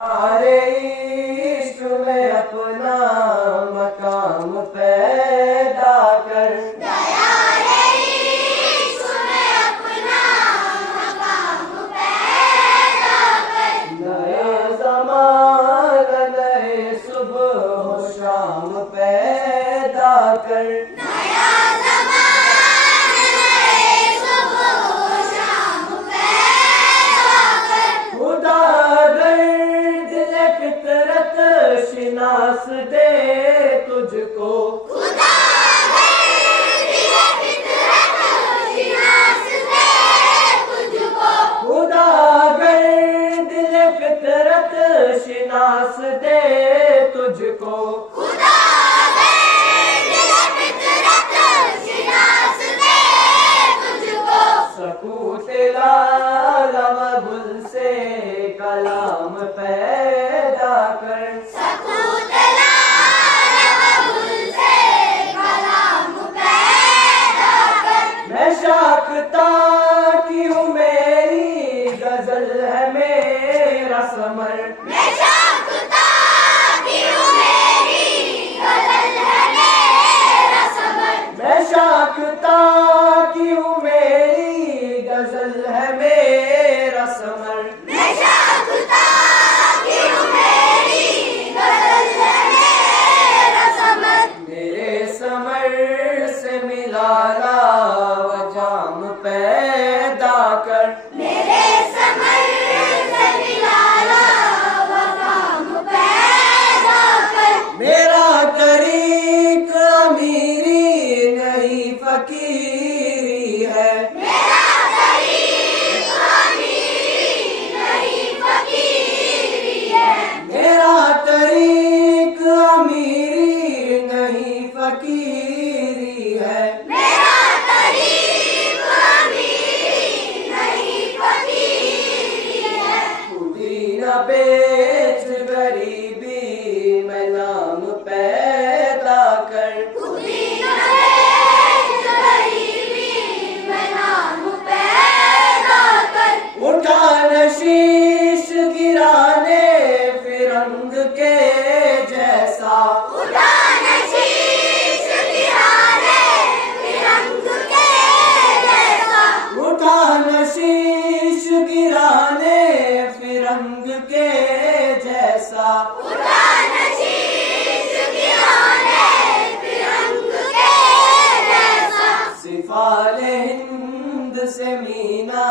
सारे इश्क में अपना मकाम पैदा कर, दया रे इश्क में अपना मकाम पैदा कर। नए ज़माना नए सुबह शाम पैदा कर, नया ज़माना नए सुबह शाम पैदा कर। खुदा दिल फितरत शिनास दे तुझको, खुदा दिल फितरत शिनास दे तुझको। खुदा दिल फितरत शिनास दे तुझको। खुदा दिल फितरत शिनास दे तुझको। सकूत लालम गुल से कलाम पैदा कर, सकूत लालम से कलाम पैदा कर। मैं शाखता की हूँ मेरी गजल है मेरा समर, मैं शाखता की हूँ मेरी गजल है मेरा समर। मैं शाखता की हूँ मेरी गजल है मेरा समर। मैं शाखता की हूँ मेरी गजल है मेरा समर। मेरे समर से मिला लावा जाम पैदा कर, मेरे समर से मिला लावा जाम पैदा कर। मेरा तरीक अमीरी नहीं फकीरी है, मेरा तरीक अमीरी नहीं फकीरी है। मेरा तरीक अमीरी नहीं फकीरी है। मेरा तरीक अमीरी नहीं फकीरी है। खुदी न बेच गरीबी में नाम पैदा कर, खुदी न बेच गरीबी में नाम पैदा कर। उठा नशीश गिराने फिरंग के जैसा, उठा नशीश गिराने फिरंग के जैसा। उठा नशीश गिराने फिरंग के जैसा। उठा नशीश गिराने फिरंग के जैसा। सिफाले हिंद से मीना